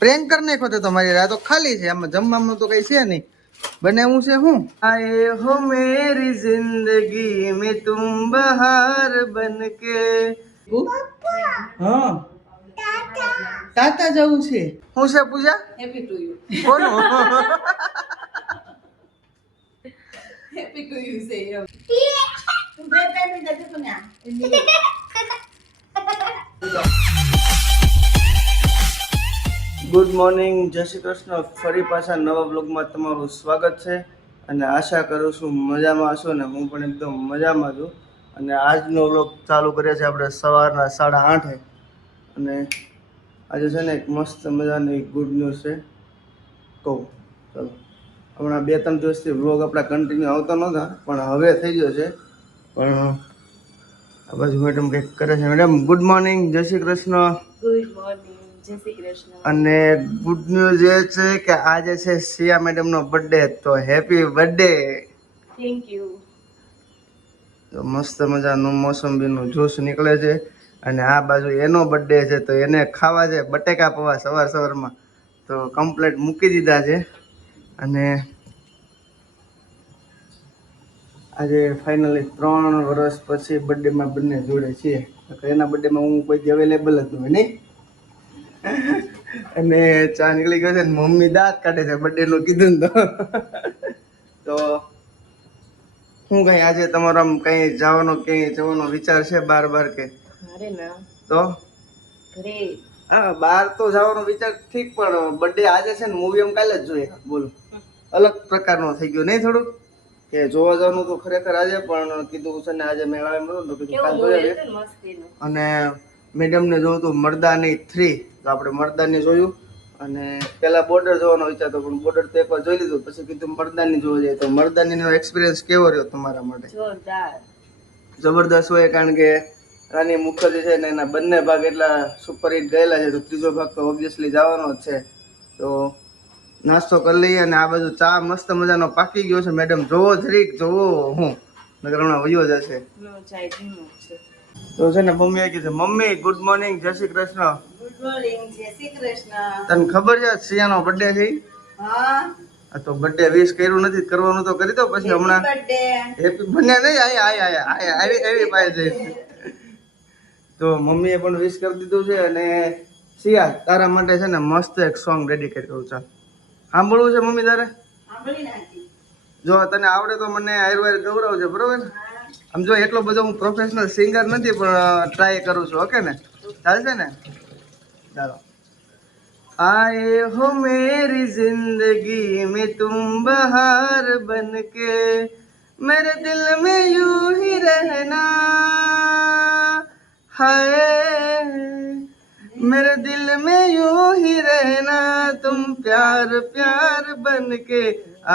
Prank કરી નાખો તો તમારી રાહ તો ખાલી છે, આમાં જમવાનું તો કઈ છે નહીં. બનાવું છે હું આए हो मेरी जिंदगी में तुम बहार बनके. હા તાતા જવું છે. હું છે પૂજા? Happy to you. કોનું? હેપી ટુ યુ સે એમ. ગુડ મોર્નિંગ, જય શ્રી કૃષ્ણ. ફરી પાછા નવા બ્લોગમાં તમારું સ્વાગત છે અને આશા કરું છું મજામાં હશો ને હું પણ એકદમ મજામાં છું. અને આજનો બ્લોગ ચાલુ કરીએ છીએ આપણે સવારના 8:30 અને આજે છે ને એક મસ્ત મજાની ગુડ ન્યૂઝ છે કહું. ચલો, હમણાં 2-3 દિવસથી બ્લોગ આપણા કન્ટિન્યુ આવતા નહોતા પણ હવે થઈ ગયો છે. પણ આ બાજુ મેડમ કંઈક કરે છે. મેડમ ગુડ મોર્નિંગ, જય શ્રી કૃષ્ણ. ગુડ મોર્નિંગ, જય શ્રી કૃષ્ણ. અને ગુડ ન્યૂઝ એ છે કે આજે છે સિયા મેડમનો બર્થડે, તો હેપી બર્થડે. Thank you. તો મસ્ત મજાનું મોસંબીનું જ્યુસ નીકળે છે અને આ બાજુ એનો બર્થડે છે તો એને ખાવા છે બટેકા પૌવા સવારમાં, તો કમ્પ્લેટ મૂકી દીધા છે. અને આજે ફાઇનલી 3 વર્ષ પછી બર્થડેમાં બંને જોડે છીએ. એના બર્થડેમાં હું કોઈ અવેલેબલ જ ન હોય નહીં. અને ચા નીકળી ગયો છે ને મમ્મી દાંત કાઢે છે બર્થડેનું કીધું ને તો શું કઈ આજે તમારો આમ કઈ ક્યાંય જવાનો વિચાર છે બાર કે? અરે ના, તો ઘરે. હા, બહાર તો જવાનો વિચાર ઠીક, પણ બર્થડે આજે છે ને મૂવી એમ કાલે જ જોઈએ. બોલો, અલગ પ્રકારનો થઈ ગયો નહીં થોડુંક કે જોવા જવાનું તો ખરેખર આજે, પણ કીધું છે ને આજે મેળાવે મળ્યો તો કીધું કાલ જોઈએ. અને મેડમને જોયું હતું મર્દાની 3, તો આપણે મર્દાની જોયું. અને પેલા બોર્ડર જોવાનો વિચાર હતો પણ બોર્ડર તો એકવાર જોઈ લીધું, પછી કીધું મર્દાની જોવા જાય. તો મર્દાનીનો એક્સપિરિયન્સ કેવો રહ્યો તમારા માટે? જોરદાર. જબરદસ્ત હોય, કારણ કે રાની મુખર્જી છે ને એના બંને ભાગ એટલા સુપરહિટ ગયેલા છે, તો ત્રીજો ભાગ તો ઓબ્વિયસલી જવાનો જ છે. તો નાસ્તો કરી લઈએ અને આ બાજુ ચા મસ્ત મજાનો પાકી ગયો છે. મેડમ જોવો જરીક જોવો, હું નગર હમણાં વયો જશે. તો છે ને મમ્મી આવી છે. મમ્મી ગુડ મોર્નિંગ, જય શ્રી કૃષ્ણ. ગુડ મોર્નિંગ, જય શ્રી કૃષ્ણ. તને ખબર છે સિયાનો બર્થડે છે? હા. તો બર્થડે વિશ કર્યું નથી, કરવાનું તો કરી દો પછી. હમણાં હેપી બને નહીં, આવી પાસે જઈ. તો મમ્મીએ પણ વિશ કરી દીધું છે. અને સિયા તારા માટે છે ને મસ્ત એક સોંગ ડેડિકેટ કરું. ચાલ સાંભળવું છે મમ્મી તારે? જો તને આવડે તો મને આયુર્વેદ ગૌરવ છે, બરોબર? આમ જો એટલો બધો હું પ્રોફેશનલ સિંગર નથી પણ ટ્રાય કરું છું. ઓકે ને? ચાલશે ને? ચાલો. आए हो मेरी जिंदगी में तुम बहार बनके, मेरे दिल में यूं ही रहना, हाय मेरे दिल में यूं ही रहना, तुम प्यार प्यार बनके,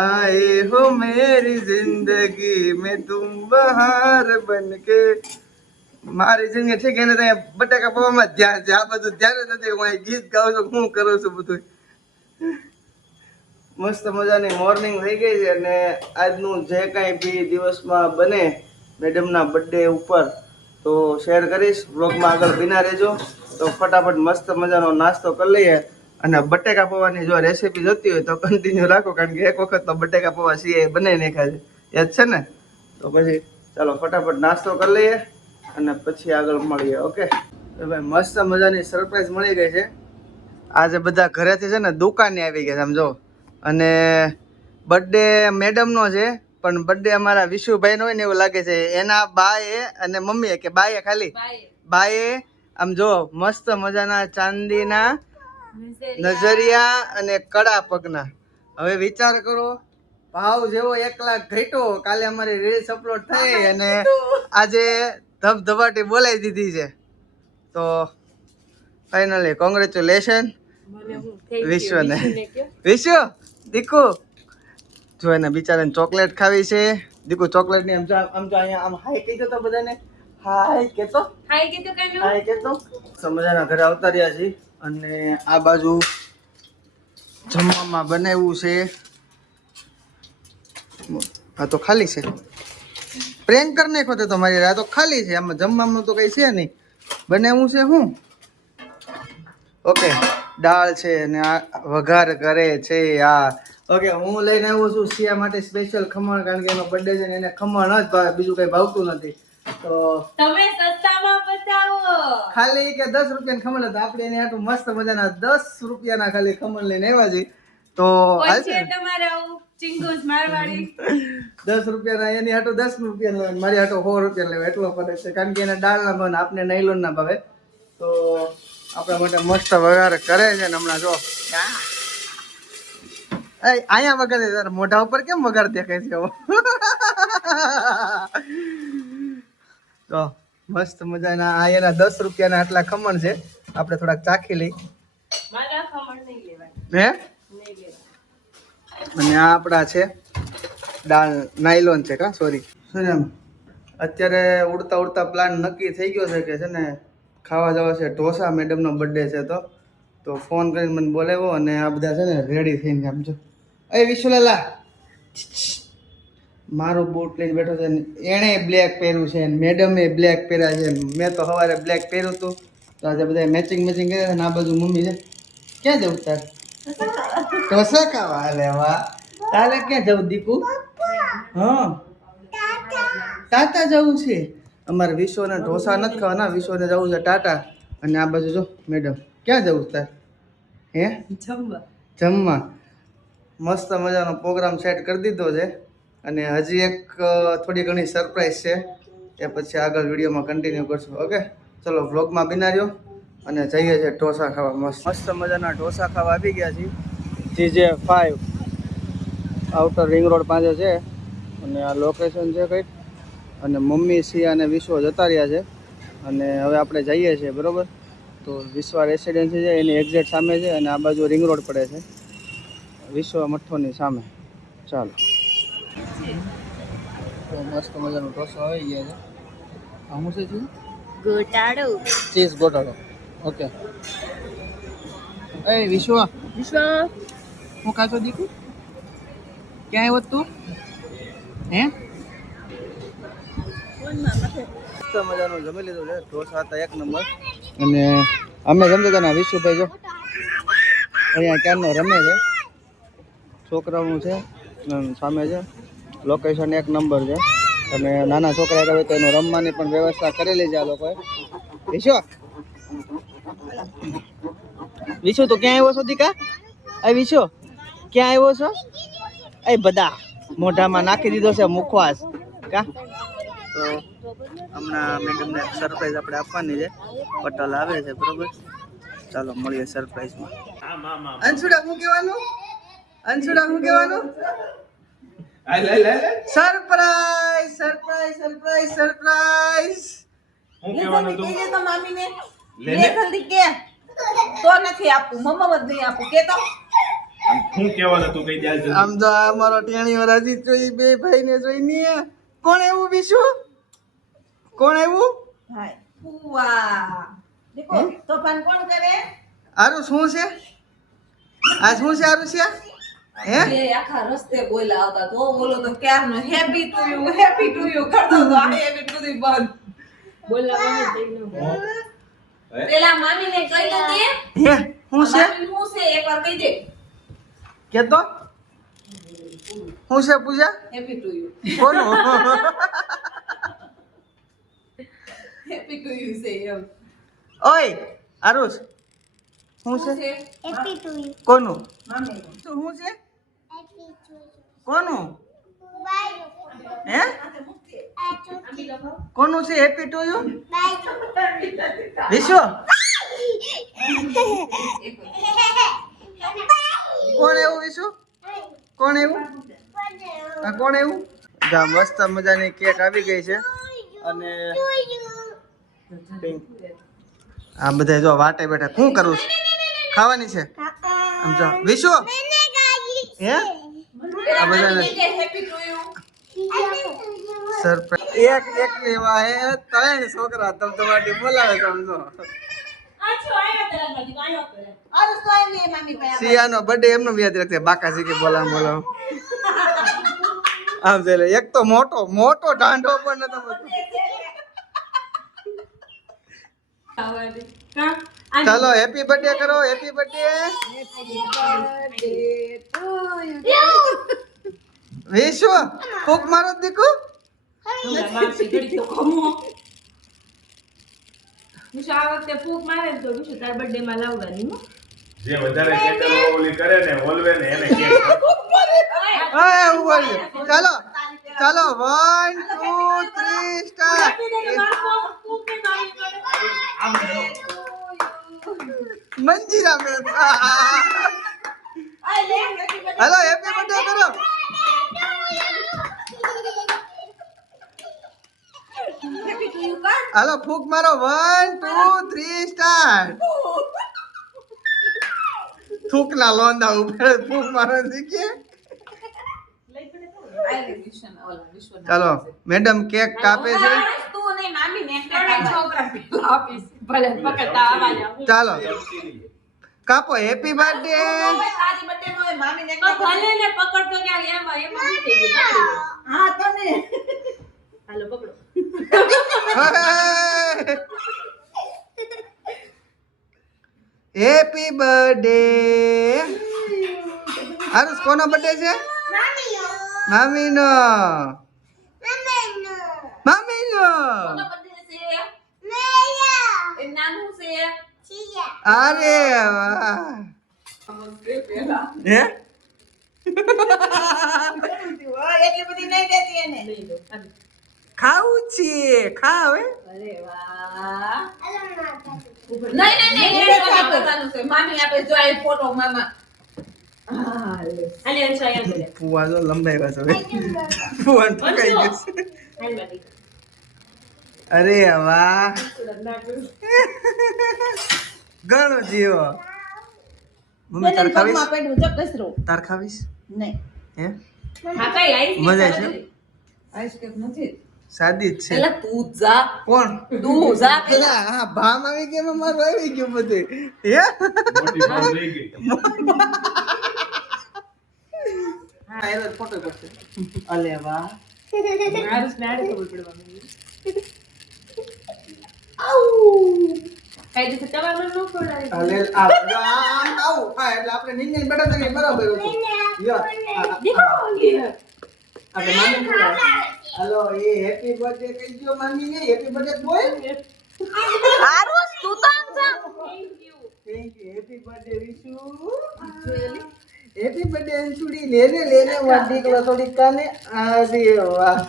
आए हो मेरी जिंदगी में तुम बहार बनके. મારી જિંદગી ઠીક, એને ત્યાં બટાકા પૌવામાં ધ્યાન છે, આ બધું ધ્યાન જ નથી. હું ગીત ગાઉં છું, હું કરું છું બધું. મસ્ત મજાની મોર્નિંગ થઈ ગઈ છે અને આજનું જે કાંઈ બી દિવસમાં બને મેડમના બર્થડે ઉપર તો શેર કરીશ. બ્લોગમાં આગળ બિના રહેજો. તો ફટાફટ મસ્ત મજાનો નાસ્તો કરી લઈએ. અને બટેકા પૌવાની જો રેસીપી જોતી હોય તો કન્ટિન્યુ રાખો, કારણ કે એક વખત તો બટેકા પૌવા સિવાય બનાવી નાખ્યા છે, યાદ છે ને? તો પછી ચાલો ફટાફટ નાસ્તો કરી લઈએ અને પછી આગળ મળીએ. ઓકે ભાઈ, મસ્ત મજાની સરપ્રાઈઝ મળી ગઈ છે. આજે બધા ઘરેથી છે ને દુકાને આવી ગયા છે, સમજો. અને બર્થડે મેડમનો છે પણ બર્થડે અમારા વિશુભાઈનો હોય ને એવું લાગે છે. એના બાએ અને મમ્મીએ, કે બાએ ખાલી બાએ આમ જો મસ્ત મજાના ચાંદીના નજરિયા અને કડા પગના. હવે વિચાર કરો, ભાવ જેવો 1 લાખ ઘટ્યો. કાલે અમારી રીલ્સ અપલોડ થઈ અને આજે ધબધબાટી બોલાવી દીધી છે. તો ફાઇનલી કોંગ્રેચ્યુલેશન વિશ્વને. વિશ્વ દીકુ જો એને બિચારાને ચોકલેટ ખાવી છે. દીકુ ચોકલેટ ની આમ જો અહીંયા આમ હાય કહી દો તો બધાને. હાય કેતો, હાય કેતો. સમજાના ઘરે આવતા રહ્યા છીએ અને આ બાજુ જમવામાં બનાવ્યું છે. આ તો ખાલી છે. પ્રેન્ક કરી નાખો તો તમારી રાહ તો ખાલી છે, આમાં જમવામાં તો કઈ છે નહીં. બનાવ્યું છે હું. ઓકે, દાળ છે અને આ વઘાર કરે છે આ. ઓકે, હું લઈને આવ્યો છું સિયા માટે સ્પેશિયલ ખમણ, કારણ કે એનો બર્થડે છે ને એને ખમણ જ ભાવે, બીજું કઈ ભાવતું નથી. તો તમે સસ્તામાં બતાવો. ખાલી કે 10 રૂપિયાના ખમણ હતા, આપણે એને આટલું મસ્ત મજાના 10 રૂપિયાના ખાલી ખમણ લઈને આવ્યા છીએ. તો હાલશે ને? તમારે આવું ચિંગુસ મારવાડી 10 રૂપિયાના એની હાટો 10 રૂપિયા લેવા, મારી હાટો 100 રૂપિયા લેવા, એટલો ફરક છે. કારણ કે એને દાળ ના ભાવે, આપને નાયલોન ના ભાવે. તો આપણા માટે મસ્ત વઘાર કરે છે ને હમણાં જો અહીંયા વગર તારા મોઢા ઉપર કેમ વઘાર દેખાય છે એવો? તો મસ્ત મજાના આ એના 10 રૂપિયાના આટલા ખમણ છે, આપણે થોડાક ચાખી લઈ. મારા ખમણ નહીં લેવાય. હે? નહીં લેવાય. અને આ આપણા છે દાળ નાયલોન છે કા, સોરી. શું એમ અત્યારે ઉડતા ઉડતા પ્લાન નક્કી થઈ ગયો છે કે છે ને ખાવા જવા છે ઢોસા. મેડમનો બર્થડે છે તો ફોન કરીને મને બોલાવ્યો અને આ બધા છે ને રેડી થઈને આમ જો. એ વિશુલાલા મારો બૂટ લઈને બેઠો છે ને એણે બ્લેક પહેર્યું છે ને મેડમે બ્લેક પહેર્યા છે. મેં તો સવારે બ્લેક પહેર્યું હતું, તો આજે બધા મેચિંગ કર્યા છે ને આ બાજુ મમ્મી છે. ક્યાં જવું તારે? ઢોસા ખાવા? અરે વાહ, તારે ક્યાં જવું દીકુ? હા, ટાટા જવું છે. અમારે વિશ્વને ઢોસા નથી ખાવાના, વિશ્વને જવું છે ટાટા. અને આ બાજુ જો મેડમ, ક્યાં જવું તાર? હે? જમવા. મસ્ત મજાનો પ્રોગ્રામ સેટ કરી દીધો છે અને હજી એક થોડી ઘણી સરપ્રાઈઝ છે, એ પછી આગળ વિડીયોમાં કન્ટિન્યુ કરશું. ઓકે, ચલો વ્લોગમાં બિના રહ્યો અને જઈએ છીએ ઢોસા ખાવા. મસ્ત મજાના ઢોસા ખાવા આવી ગયા છીએ. GJ5 આઉટર રિંગ રોડ પાસે છે અને આ લોકેશન છે કંઈક. અને મમ્મી સિયા અને વિશ્વ જતા રહ્યા છે અને હવે આપણે જઈએ છીએ, બરોબર? તો વિશ્વા રેસિડેન્સી છે એની એક્ઝેક્ટ સામે છે અને આ બાજુ રિંગ રોડ પડે છે, વિશ્વ મઠ્ઠોની સામે. ચાલો, તો મસ્ત મજાનો ઢોસો આવી ગયા છે. આમ છે ગોટાળો. ચીઝ ગોટાળો. ઓકે. એ વિશ્વ હું કાચો દીકુ ક્યાં આવ્યો તું? હે? મસ્ત મજાનું જમી લીધું છે, ઢોસા હતા એક નંબર. અને અમે જમતા હતા ને વિશુભાઈ જો અહીંયા ક્યારનો રમે છે, છોકરાઓનું છે સામે છે. લોકેશન એક નંબર છે અને નાના છોકરા હોય તો એનું રમવાની પણ વ્યવસ્થા કરેલી છે આ લોકોએ. વિશુ તો ક્યાં આવ્યો છો દીકા? આ વિશુ ક્યાં આવ્યો છો? એ બધા મોઢામાં નાખી દીધો છે મુખવાસ કા. તો હમણાં મેડમને સરપ્રાઈઝ આપણે આપવાની છે, પટલ આવે છે, બરોબર? ચાલો મળીએ સરપ્રાઈઝમાં. અંશુડા શું કહેવાનું? અંશુડા શું કહેવાનું? Surprise surprise surprise surprise. હું કહેવાનું તું? તો મામીને લે લે જલ્દી કે તો નથી આપું, મમ્મા મત નહીં આપું કે તો. હું કહેવાનું તું કઈ દે જલ્દી. આમ તો અમારો ટેણીઓ રાજી જોઈ, બે ભાઈને જોઈને. કોણ એવું બીજું? કોણ એવું? હાય ફુવા દેખો તોફાન કોણ કરે? આરું શું છે? આ શું છે આરું છે? હે? એ આખા રસ્તે બોલા આવતા તો બોલો તો ક્યારનો હેપી ટુ યુ કરતો તો આ હેપી ટુ ધી બંધ બોલાવાનું થઈ ન પેલા મામીને કહી દે. હે શું છે? મામી શું છે એકવાર કહી દે. કે તો શું છે પૂજા? હેપી ટુ યુ કોનું? હેપી ટુ યુ છે એમ. ઓય આરુષ શું છે? હેપી ટુ યુ કોનું? મામી શું છે? કોનું? હે? કોનું છે હેપી ટુ યુ? વિશ્વ કોણ એવું? વિશ્વ કોણ એવું? આ કોણ એવું? જા મસ્ત મજાની કેક આવી ગઈ છે અને આ બધા જો વાટે બેઠા. શું કરું છું? ખાવાની છે આમ જો વિશ્વ. હે? આ બધાને હેપી ટુ યુ સરપ્રાઈઝ એક એક એવા હે ત્રણ છોકરા તમતમાટી બોલાવે છે સમજો. આરસ તો આવી એ મામી પાસે સિયાનો બર્થડે એમનો યાદ રાખજે, બાકાજી કે બોલાવ બોલાવ આમ છે. એક તો મોટો મોટો ઢાંઢો પણ નતો મળતો. ચાલો હેપી બર્થડે કરો, હેપી બર્થડે. વિશ્વ ફૂક મારો દીકુ. જે વધારે કેકર ઓલી કરે ને ઓલવે ને એને કેક હા હું બોલ્યો. ચાલો ચાલો 1 2 3 સ્ટાર્ટ. મંજીરા મેં હેલો હેપી બર્થડે કરો. હાલો ફૂક મારો 1 2 3 સ્ટાર્ટ. થૂક ના લોંદા ઉપર ફૂક મારો શીખે. ચાલો મેડમ કેક કાપે છે. ચાલો કાપો happy birthday. Happy birthday. Harsh કોનો બર્થડે છે? મામીનો. મામીનો. અરે વાહ. હે ખાવું છે ખાવ હે. મામી આપે જો આ ફોટો મામા ફુવા તો લંબાઈ ગયો છે. ફુવાન ફકાઈ ગયો છે. અરે વાહ ઘણો જીવો. મમ્મી તાર ખાવીશ? તાર ખાવીશ? હે મજા છે. સાદી જ છે. તું જા કોણ તું જા પેલા હા ભામ આવી ગયો એમાં મારું આવી ગયું બધું. હે મોટી ભાવ લઈ ગઈ હા એનો ફોટો કરશે. અલે વાહ અલે આ આમ આવું હા એટલે આપણે નિંજન બેઠા હતા કે બરાબર હતું. યો આપણે મામી બોલાવે. હાલો એ હેપી બર્થડે કહી દો મામી ને. હેપી બર્થડે બોલ. Thank you happy birthday Vishu. Happy birthday અંશુડી. લેને વાડીકલો થોડીક કાને. અરે વાહ.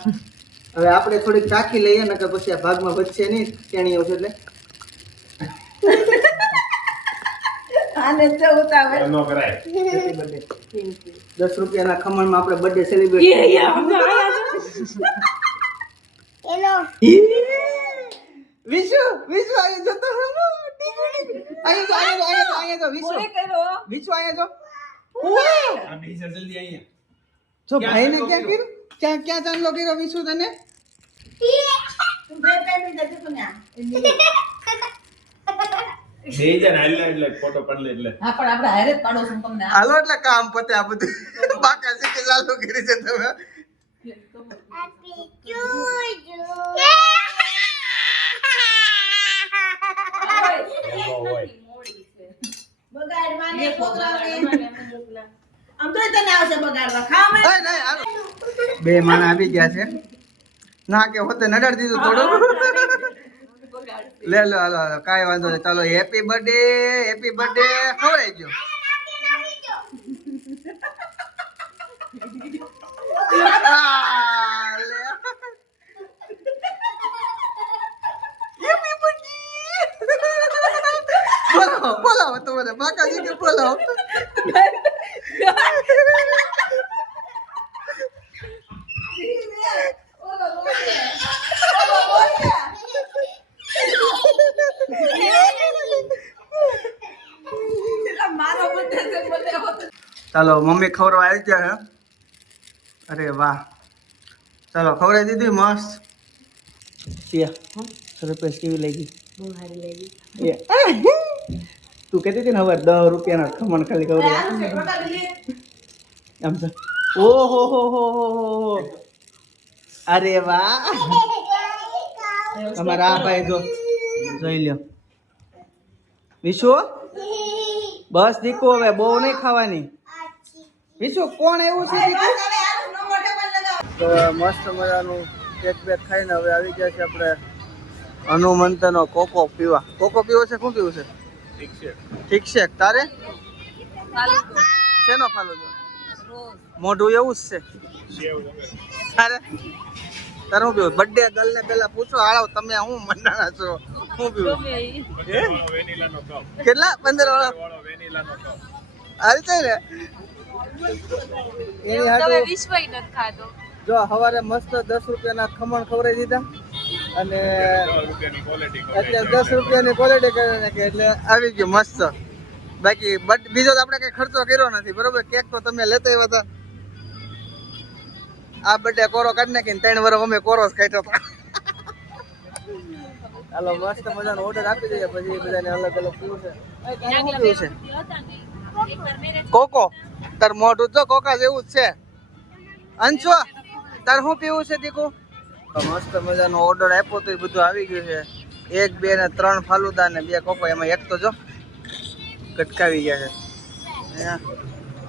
હવે આપણે થોડીક ચાખી લઈએ ને કે પછી આ ભાગમાં વધશે નહીં તેણીઓ છે એટલે. આને જો ઉતાવે નો કરાય હેપી બર્થડે. 10 રૂપિયાના ખમણમાં આપણે બર્થડે સેલિબ્રેટ વિશુ વિશુ આયે જો તો આયે જો વિશુ વિશુ આયે જો. આ બીજા જલ્દી અહીંયા જો ભાઈને ક્યાં કર્યું? ક્યાં ચાંદલો કર્યો વિશુ તને? બેજા ને હાલ્યા એટલે ફોટો પાડ લે એટલે હા પણ આપણે હારે જ પાડો છું તમને હાલો એટલે કામ પતે આ બધું. બાકા શીખે ચાલુ કરી છે તમે. બગાડ માને છોકરાઓને આમ તો તને આવશે બગાડવા ખાવા ઓય નહીં હાલો. બે માણા આવી ગયા છે. ના કે હોતે નડાડી દીધું થોડું. લે લો હાલો હાલો કાંઈ વાંધો નહીં. ચાલો હેપી બર્થડે હેપી બર્થડે ખવડાઈ ગયો. બોલાવો તો મને બાકાજી કે બોલાવો. ચાલો મમ્મી ખવડાવવા આવી ગયા હે. અરે વાહ ચાલો ખવડાવી દીધી મસ્ત. સરપ્રાઈઝ કેવી લાગી? તું કહેતી હતી ને હવે 10 રૂપિયાના ખમણ ખાલી ખવડાવ્યા. આમ તો ઓહો હો હો હો. અરે વાહ અમારા આ ભાઈ જો જોઈ લ્યો. વિશુ બસ દીકુ હવે બહુ નહીં ખાવાની. વિશુ કોણ એવું છે દીકુ? તો મસ્ત મજાનું કેક બેક ખાઈને હવે આવી ગયા છે આપણે હનુમંતનો કોકો પીવા. કોકો પીવો છે? શું પીવું છે? ઠીક છે. તારે શેનો ફાલુદો? મોઢું એવું જ છે. તારે તારે શું પીવું? બર્થડે ગર્લ ને પેલા પૂછો, હાલો તમે શું મંડાણા છો, શું પીવું? કેટલા? 15 વાળો હાલ છે ને એની હાટુ જો સવારે મસ્ત 10 રૂપિયાના ખમણ ખવડાવી દીધા અને અત્યારે 10 રૂપિયાની ક્વોલિટી કરી નાખી એટલે આવી ગયું મસ્ત. બાકી બીજો તો આપણે કઈ ખર્ચો કર્યો નથી, બરોબર? કેક તો તમે લેતા આવ્યા હતા. આ બર્થડે કોરો કાઢી નાખીને 3 વર્ષ અમે કોરો જ કાઢ્યો હતો. હાલો મસ્ત મજાનો ઓર્ડર આપી દઈએ, પછી બધાને અલગ અલગ પીવું છે. શું પીવું છે? કોકો. તાર મોઢું જો કોકા જેવું જ છે. અંશુ તાર શું પીવું છે દીકુ? મસ્ત મજાનો ઓર્ડર આપ્યો તો એ બધું આવી ગયું છે. 1, 2 ને 3 ફાલુદા ને 2 કોકો. એમાં એક તો જો કટકાવી ગયા છે.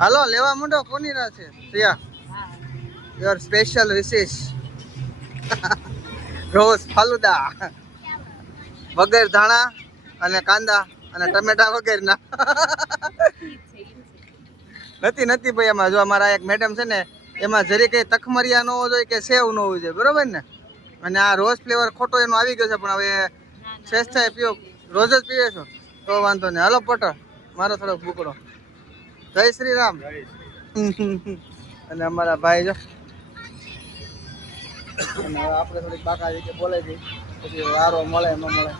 હાલો લેવા માંડો. કોની રાહ છે? પ્રિયા, યોર સ્પેશિયલ વિશેષ રોઝ ફાલુદા વગર ધાણા અને કાંદા અને ટમેટા વગરના. નથી ભાઈ, એમાં જો અમારા એક મેડમ છે ને, એમાં જરી કઈ તખમરિયા ન હોવો જોઈએ કે સેવ ન હોવું જોઈએ, બરોબર ને? અને આ રોઝ ફ્લેવર ખોટો એનો આવી ગયો છે, પણ હવે શ્રેષ્ઠ પીઓ રોજ જ પીવે છો તો વાંધો નહીં. હાલો પટો મારો થોડો ભૂકડો. જય શ્રી રામ. અને અમારા ભાઈ જો, અને હવે આપણે થોડીક બાકા રીતે બોલાવી દઈએ, પછી વારો મળે ન મળે.